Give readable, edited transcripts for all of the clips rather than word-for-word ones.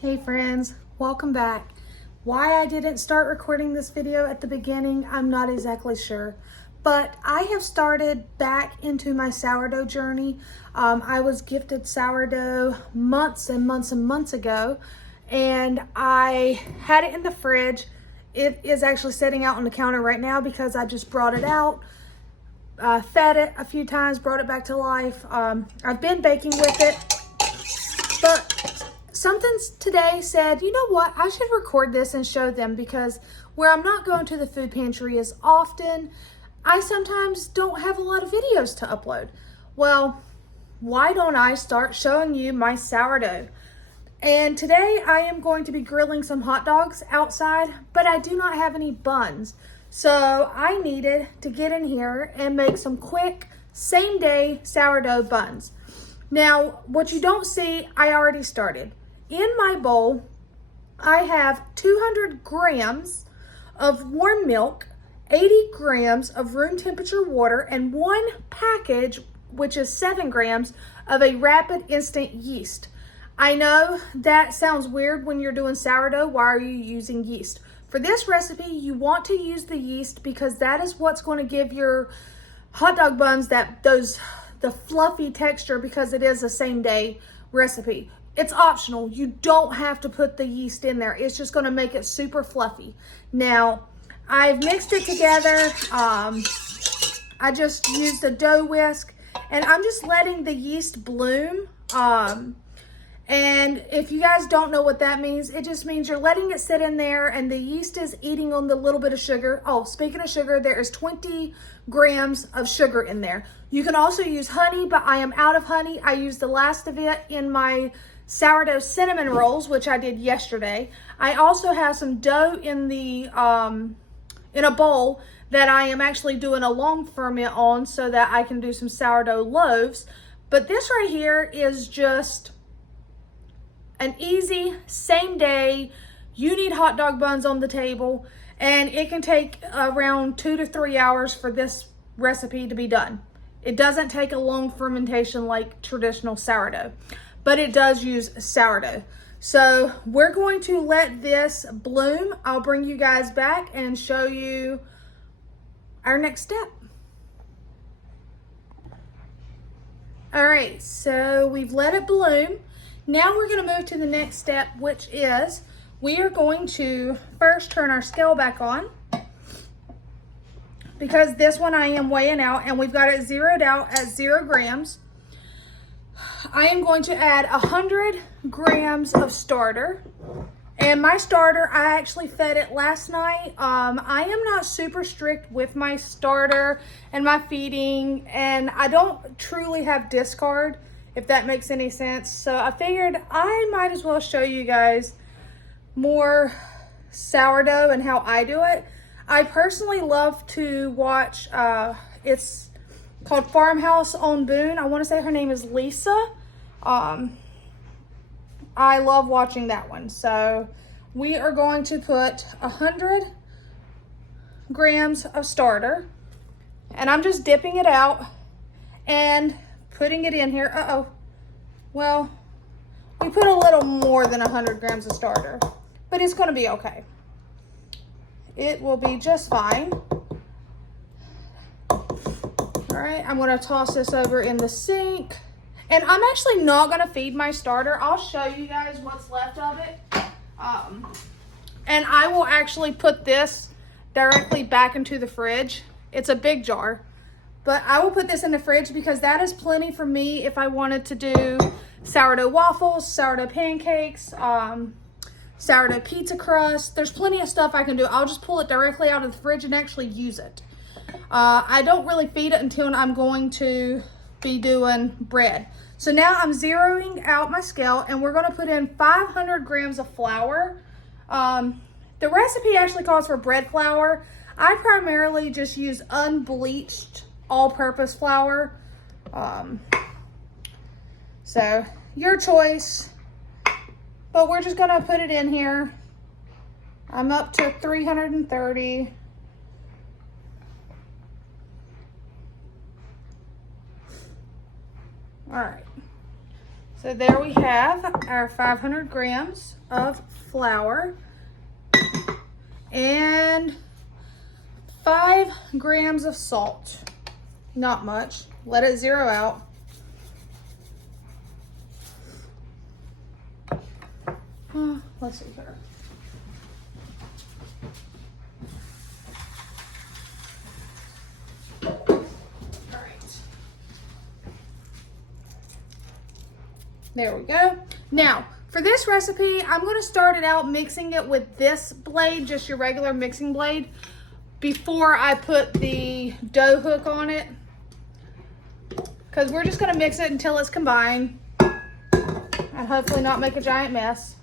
Hey friends, welcome back. Why I didn't start recording this video at the beginning, I'm not exactly sure. But I have started back into my sourdough journey. I was gifted sourdough months and months and months ago, and I had it in the fridge. It is actually sitting out on the counter right now because I just brought it out. Fed it a few times, brought it back to life. I've been baking with it, but something today said, you know what, I should record this and show them, because where I'm not going to the food pantry as often, I sometimes don't have a lot of videos to upload. Well, why don't I start showing you my sourdough? And today I am going to be grilling some hot dogs outside, but I do not have any buns. So I needed to get in here and make some quick same day sourdough buns. Now, what you don't see, I already started. In my bowl, I have 200 grams of warm milk, 80 grams of room temperature water, and one package, which is 7 grams, of a rapid instant yeast. I know that sounds weird when you're doing sourdough. Why are you using yeast? For this recipe, you want to use the yeast because that is what's going to give your hot dog buns the fluffy texture, because it is a same day recipe. It's optional. You don't have to put the yeast in there. It's just going to make it super fluffy. Now, I've mixed it together. I just used a dough whisk, and I'm just letting the yeast bloom. And if you guys don't know what that means, it just means you're letting it sit in there and the yeast is eating on the little bit of sugar. Oh, speaking of sugar, there is 20 grams of sugar in there. You can also use honey, but I am out of honey. I used the last of it in my sourdough cinnamon rolls, which I did yesterday. I also have some dough in the in a bowl that I am actually doing a long ferment on so that I can do some sourdough loaves. But this right here is just an easy same day. You need hot dog buns on the table, and it can take around 2 to 3 hours for this recipe to be done. It doesn't take a long fermentation like traditional sourdough, but it does use sourdough. So we're going to let this bloom. I'll bring you guys back and show you our next step. All right, so we've let it bloom. Now we're going to move to the next step, which is we are going to first turn our scale back on, because this one I am weighing out and we've got it zeroed out at 0 grams. I am going to add 100 grams of starter. And my starter, I actually fed it last night. I am not super strict with my starter and my feeding, and I don't truly have discard, if that makes any sense. So I figured I might as well show you guys more sourdough and how I do it. I personally love to watch, it's called Farmhouse on Boone. I want to say her name is Lisa. I love watching that one. So we are going to put 100 grams of starter, and I'm just dipping it out and putting it in here. Well, we put a little more than 100 grams of starter, but it's going to be okay. It will be just fine. All right, I'm going to toss this over in the sink. And I'm actually not going to feed my starter. I'll show you guys what's left of it. And I will actually put this directly back into the fridge. It's a big jar. But I will put this in the fridge because that is plenty for me if I wanted to do sourdough waffles, sourdough pancakes, sourdough pizza crust. There's plenty of stuff I can do. I'll just pull it directly out of the fridge and actually use it. I don't really feed it until I'm going to be doing bread. So now I'm zeroing out my scale, and we're going to put in 500 grams of flour. The recipe actually calls for bread flour. I primarily just use unbleached all-purpose flour. So your choice, but we're just going to put it in here. I'm up to 330. All right. So there we have our 500 grams of flour and 5 grams of salt. Not much. Let it zero out. Let's see here. There we go. Now, for this recipe, I'm going to start it out mixing it with this blade, just your regular mixing blade, before I put the dough hook on it. Because we're just going to mix it until it's combined and hopefully not make a giant mess.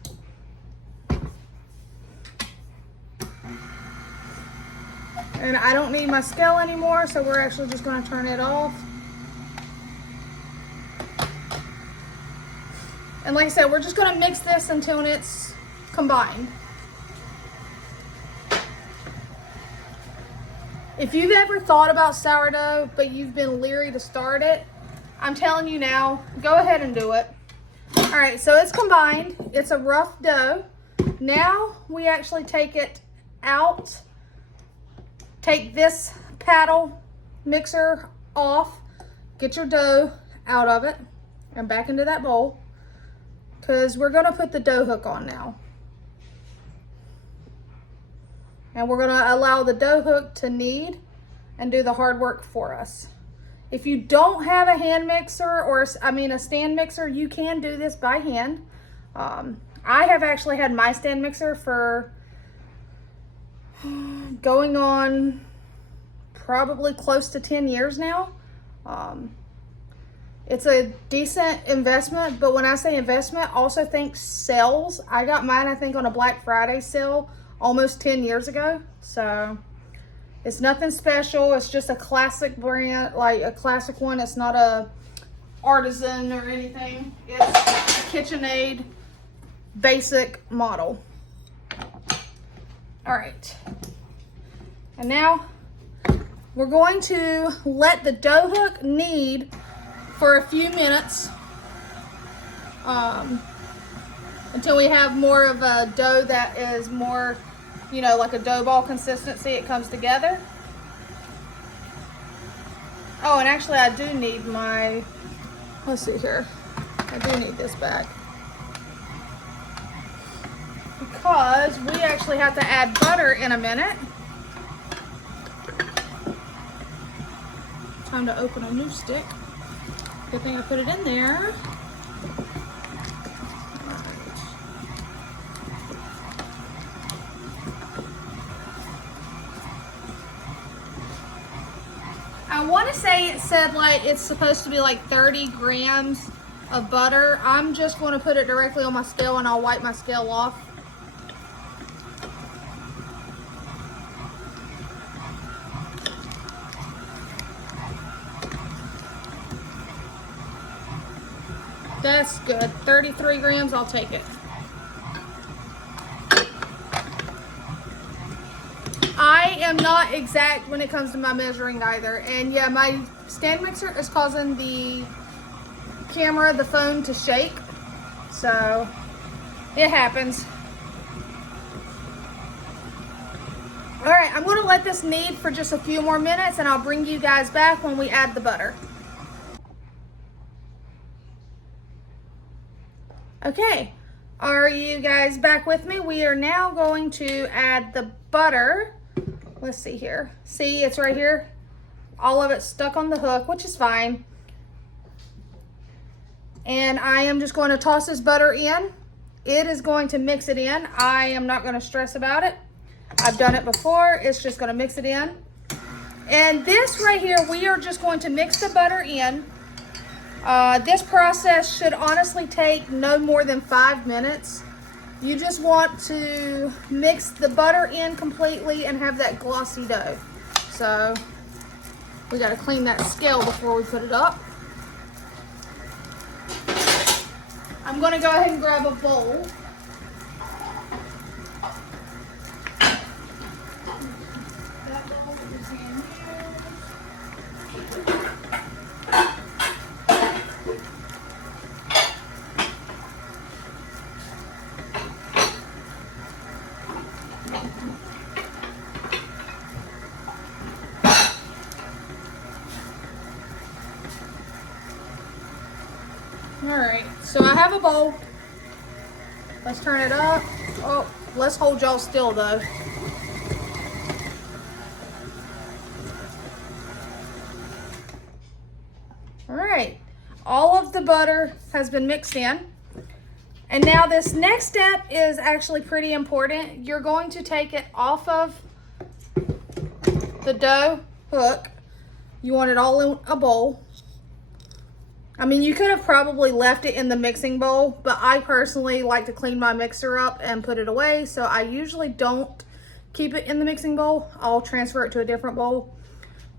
And I don't need my scale anymore, so we're actually just going to turn it off. And like I said, we're just going to mix this until it's combined. If you've ever thought about sourdough, but you've been leery to start it, I'm telling you now, go ahead and do it. All right, so it's combined. It's a rough dough. Now we actually take it out. Take this paddle mixer off. Get your dough out of it and back into that bowl, because we're going to put the dough hook on now. And we're going to allow the dough hook to knead and do the hard work for us. If you don't have a hand mixer, or a stand mixer, you can do this by hand. I have actually had my stand mixer for going on probably close to 10 years now. It's a decent investment, but when I say investment, also think sales. I got mine, I think, on a Black Friday sale almost 10 years ago. So it's nothing special. It's just a classic brand, like a classic one. It's not a artisan or anything. It's a KitchenAid basic model. All right. And now we're going to let the dough hook knead for a few minutes until we have more of a dough that is more, like a dough ball consistency. It comes together. Oh, and actually I do need let's see here. I do need this back, because we actually have to add butter in a minute. Time to open a new stick. Good thing I put it in there. I want to say it said it's supposed to be 30 grams of butter. I'm just going to put it directly on my scale, and I'll wipe my scale off. That's good. 33 grams, I'll take it. I am not exact when it comes to my measuring either. And yeah, my stand mixer is causing the phone to shake. So it happens. All right, I'm going to let this knead for just a few more minutes, and I'll bring you guys back when we add the butter. Okay, are you guys back with me? We are now going to add the butter. Let's see here. See, it's right here. All of it stuck on the hook, which is fine. And I am just going to toss this butter in. It is going to mix it in. I am not going to stress about it. I've done it before. It's just going to mix it in. And this right here, we are just going to mix the butter in. This process should honestly take no more than 5 minutes. You just want to mix the butter in completely and have that glossy dough. So we got to clean that scale before we put it up. I'm going to go ahead and grab a bowl. All right, so I have a bowl. Let's turn it up. Oh, let's hold y'all still though. All right, all of the butter has been mixed in. And now this next step is actually pretty important. You're going to take it off of the dough hook. You want it all in a bowl. I mean, you could have probably left it in the mixing bowl, but I personally like to clean my mixer up and put it away. So I usually don't keep it in the mixing bowl. I'll transfer it to a different bowl.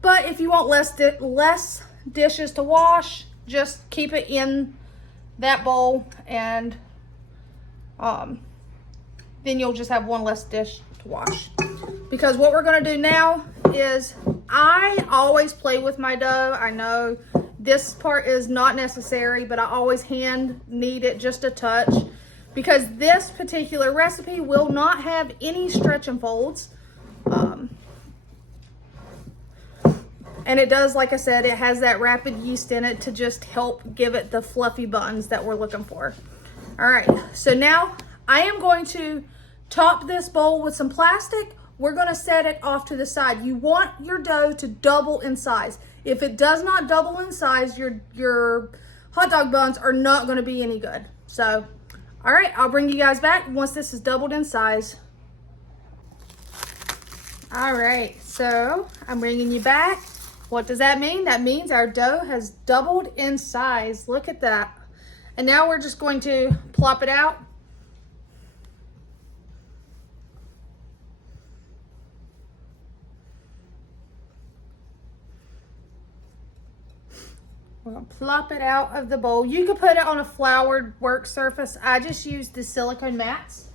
But if you want less dishes to wash, just keep it in that bowl, and then you'll just have one less dish to wash. Because what we're gonna do now is, I always play with my dough. I know this part is not necessary, but I always hand knead it just a touch, because this particular recipe will not have any stretch and folds. And it does, like I said, it has that rapid yeast in it to just help give it the fluffy buns that we're looking for. All right, so now I am going to top this bowl with some plastic. We're gonna set it off to the side. You want your dough to double in size. If it does not double in size, your hot dog buns are not gonna be any good. So, all right, I'll bring you guys back once this is doubled in size. All right, so I'm bringing you back. What does that mean? That means our dough has doubled in size. Look at that. And now we're just going to plop it out. We're gonna plop it out of the bowl. You could put it on a floured work surface. I just used the silicone mats.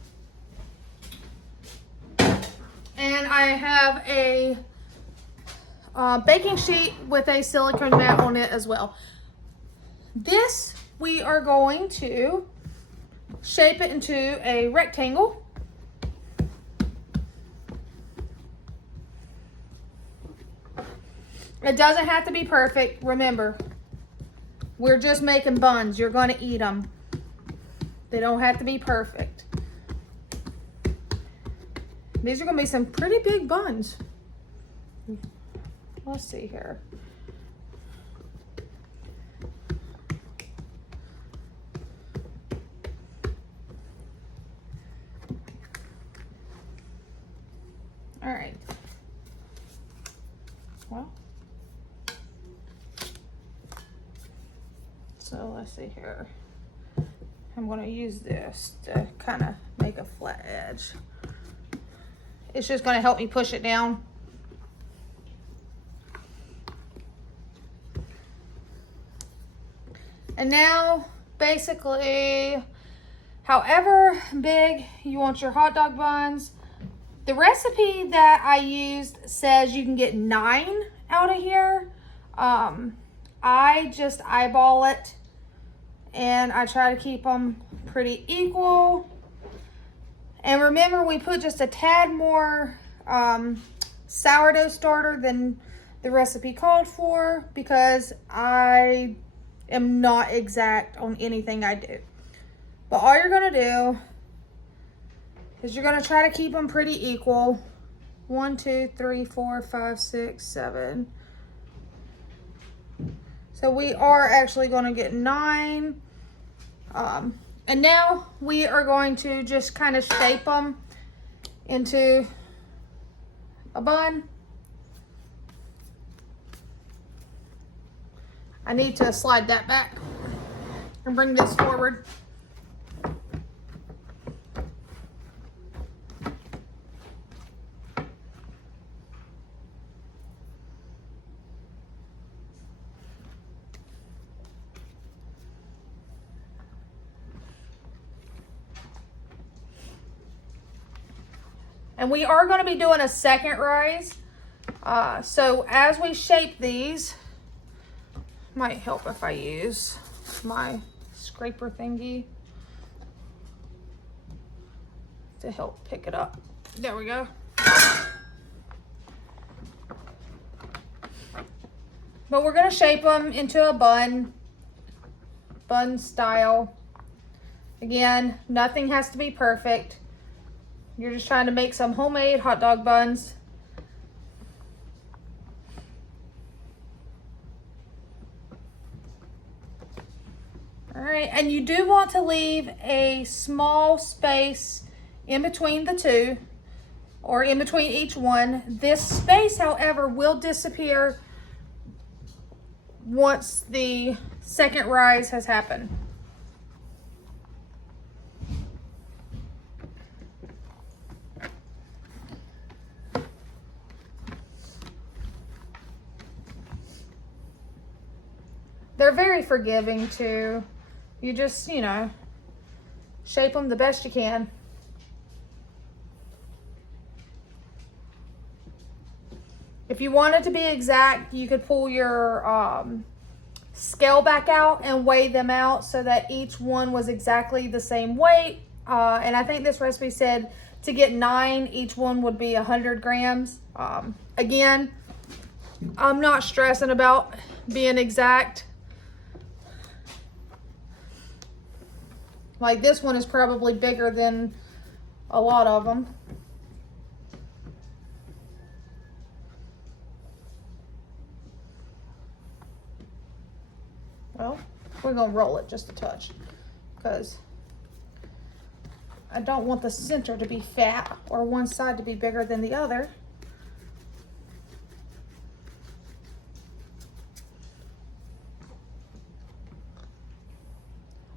And I have a baking sheet with a silicone mat on it as well. This, we are going to shape it into a rectangle. It doesn't have to be perfect. Remember, we're just making buns. You're going to eat them. They don't have to be perfect. These are going to be some pretty big buns. Let's see here. All right. Well, so let's see here. I'm going to use this to kind of make a flat edge. It's just going to help me push it down. And now, basically, however big you want your hot dog buns, the recipe that I used says you can get 9 out of here. I just eyeball it, and I try to keep them pretty equal. And remember, we put just a tad more sourdough starter than the recipe called for, because I am not exact on anything I do. But all you're gonna do is you're gonna try to keep them pretty equal. 1, 2, 3, 4, 5, 6, 7. So we are actually gonna get 9. And now we are going to just kind of shape them into a bun. I need to slide that back and bring this forward. And we are going to be doing a second rise. So as we shape these, might help if I use my scraper thingy to help pick it up. There we go. But we're going to shape them into a bun. bun style. Again, nothing has to be perfect. You're just trying to make some homemade hot dog buns. All right, and you do want to leave a small space in between the two, or in between each one. This space, however, will disappear once the second rise has happened. They're very forgiving too. You just, you know, shape them the best you can. If you wanted to be exact, you could pull your scale back out and weigh them out so that each one was exactly the same weight. And I think this recipe said to get 9, each one would be 100 grams. Again, I'm not stressing about being exact. Like this one is probably bigger than a lot of them. Well, we're gonna roll it just a touch because I don't want the center to be fat or one side to be bigger than the other.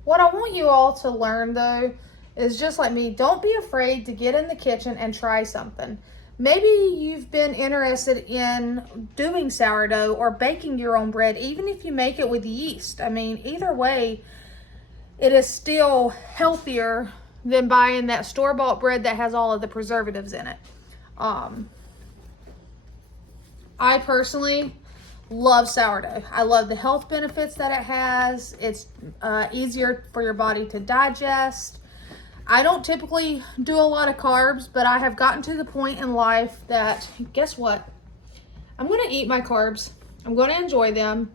What I want you all to learn though is just like me, don't be afraid to get in the kitchen and try something. Maybe you've been interested in doing sourdough or baking your own bread, even if you make it with yeast. I mean, either way, it is still healthier than buying that store-bought bread that has all of the preservatives in it. I personally love sourdough. I love the health benefits that it has. It's easier for your body to digest. I don't typically do a lot of carbs, but I have gotten to the point in life that, guess what? I'm going to eat my carbs. I'm going to enjoy them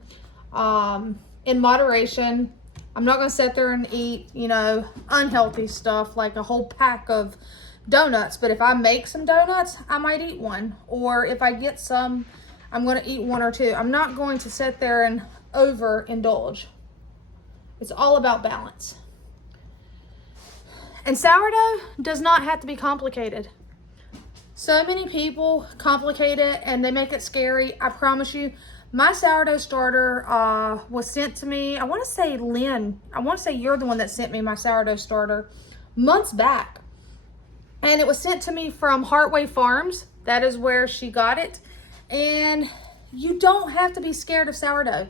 in moderation. I'm not going to sit there and eat, you know, unhealthy stuff like a whole pack of donuts. But if I make some donuts, I might eat one. Or if I get some, I'm going to eat 1 or 2. I'm not going to sit there and overindulge. It's all about balance. And sourdough does not have to be complicated. So many people complicate it and they make it scary. I promise you, my sourdough starter was sent to me. I want to say Lynn, I want to say you're the one that sent me my sourdough starter months back. And it was sent to me from Heartway Farms. That is where she got it. And you don't have to be scared of sourdough.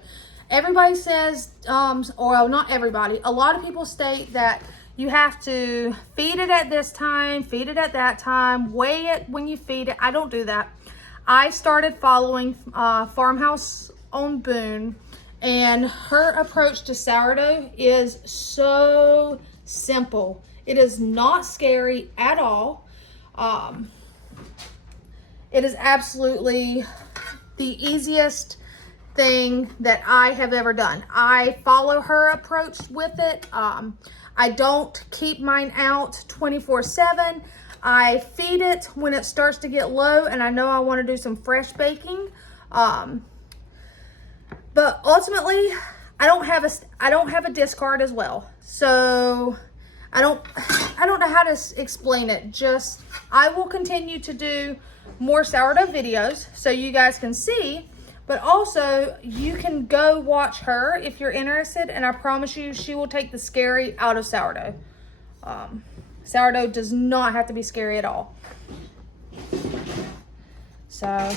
Everybody says, or not everybody, a lot of people state that you have to feed it at this time, feed it at that time, weigh it when you feed it. I don't do that. I started following Farmhouse on Boone, and her approach to sourdough is so simple. It is not scary at all. It is absolutely the easiest thing that I have ever done. I follow her approach with it. I don't keep mine out 24/7. I feed it when it starts to get low and I know I want to do some fresh baking. But ultimately, I don't have a discard as well. So I don't know how to explain it. Just I will continue to do more sourdough videos so you guys can see. But also, you can go watch her if you're interested, and I promise you, she will take the scary out of sourdough. Sourdough does not have to be scary at all. So,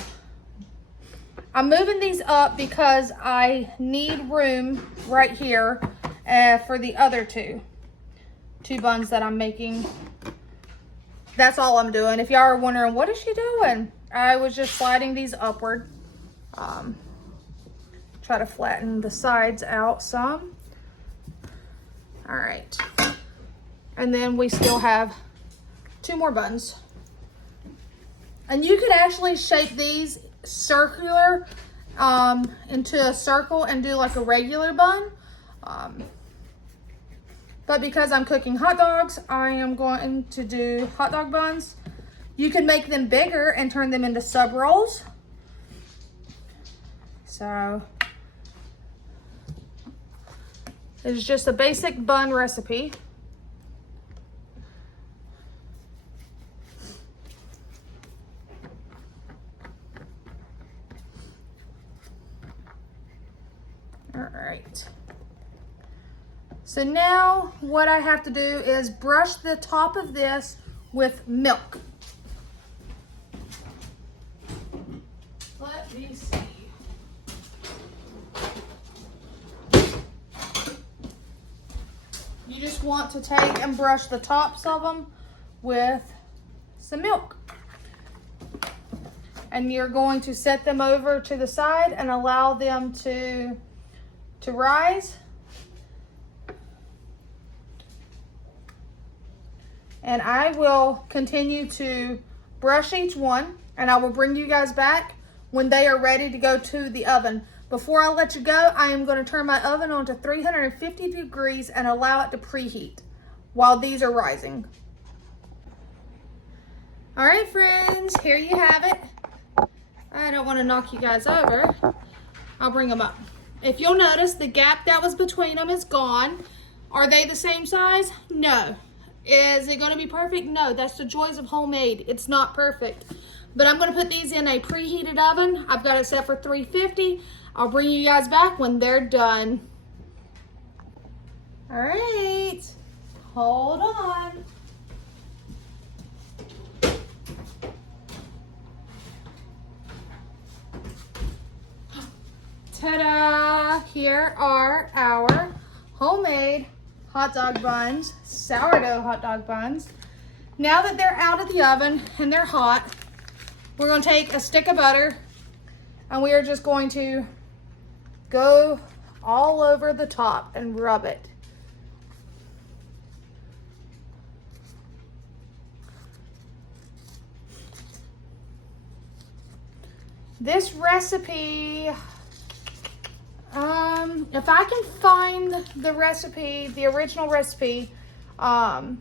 I'm moving these up because I need room right here for the other two buns that I'm making. That's all I'm doing. If y'all are wondering, what is she doing? I was just sliding these upward. Try to flatten the sides out some. All right. And then we still have 2 more buns. And you could actually shape these circular into a circle and do like a regular bun. But because I'm cooking hot dogs, I am going to do hot dog buns. You can make them bigger and turn them into sub rolls. So it's just a basic bun recipe. All right. So now what I have to do is brush the top of this with milk. Let me see. You just want to take and brush the tops of them with some milk. And you're going to set them over to the side and allow them to rise. And I will continue to brush each one, and I will bring you guys back when they are ready to go to the oven. Before I let you go, I am going to turn my oven on to 350 degrees and allow it to preheat while these are rising. All right, friends, here you have it. I don't want to knock you guys over. I'll bring them up. If you'll notice, the gap that was between them is gone. Are they the same size? No. Is it going to be perfect? No, that's the joys of homemade. It's not perfect. But I'm going to put these in a preheated oven. I've got it set for 350. I'll bring you guys back when they're done. All right. Hold on. Ta-da! Here are our homemade hot dog buns, sourdough hot dog buns. Now that they're out of the oven and they're hot, we're going to take a stick of butter and we are just going to go all over the top and rub it. This recipe, if I can find the recipe, the original recipe, I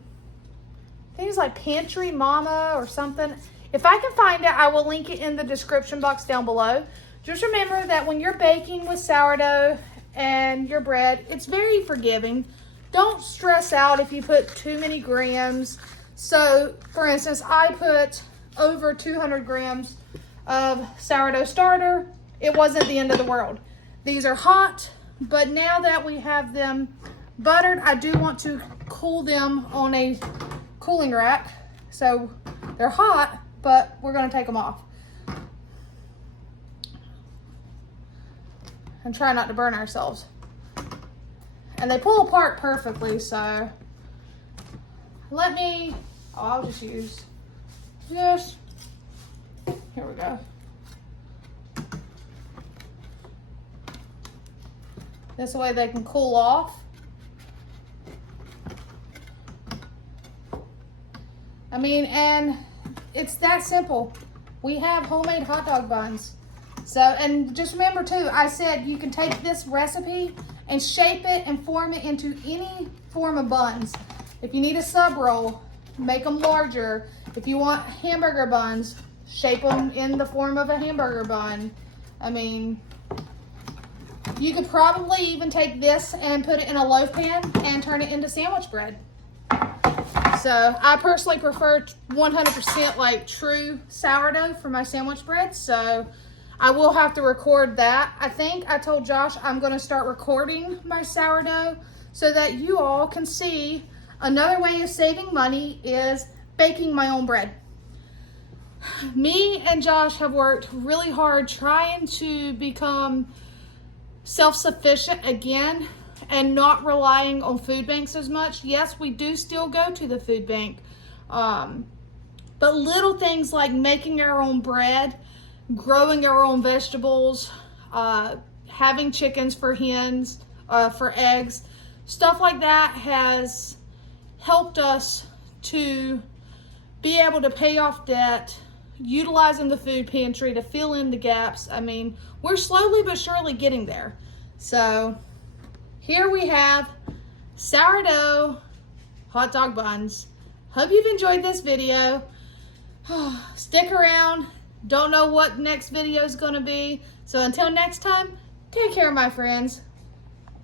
think it's like Pantry Mama or something. If I can find it, I will link it in the description box down below. Just remember that when you're baking with sourdough and your bread, it's very forgiving. Don't stress out if you put too many grams. So, for instance, I put over 200 grams of sourdough starter. It wasn't the end of the world. These are hot, but now that we have them buttered, I do want to cool them on a cooling rack. So they're hot, but we're going to take them off and try not to burn ourselves. And they pull apart perfectly, so I'll just use this. Here we go. This way they can cool off. I mean, and it's that simple. We have homemade hot dog buns. So, and just remember too, I said you can take this recipe and shape it and form it into any form of buns. If you need a sub roll, make them larger. If you want hamburger buns, shape them in the form of a hamburger bun. I mean, you could probably even take this and put it in a loaf pan and turn it into sandwich bread. So I personally prefer 100% like true sourdough for my sandwich bread. So I will have to record that. I think I told Josh I'm going to start recording my sourdough so that you all can see another way of saving money is baking my own bread. Me and Josh have worked really hard trying to become self-sufficient again and not relying on food banks as much. Yes, we do still go to the food bank, but little things like making our own bread, growing our own vegetables, having chickens for hens, for eggs, stuff like that has helped us to be able to pay off debt, utilizing the food pantry to fill in the gaps. I mean, we're slowly but surely getting there. So here we have sourdough hot dog buns. Hope you've enjoyed this video. Stick around. Don't know what next video is going to be. So until next time, take care, my friends.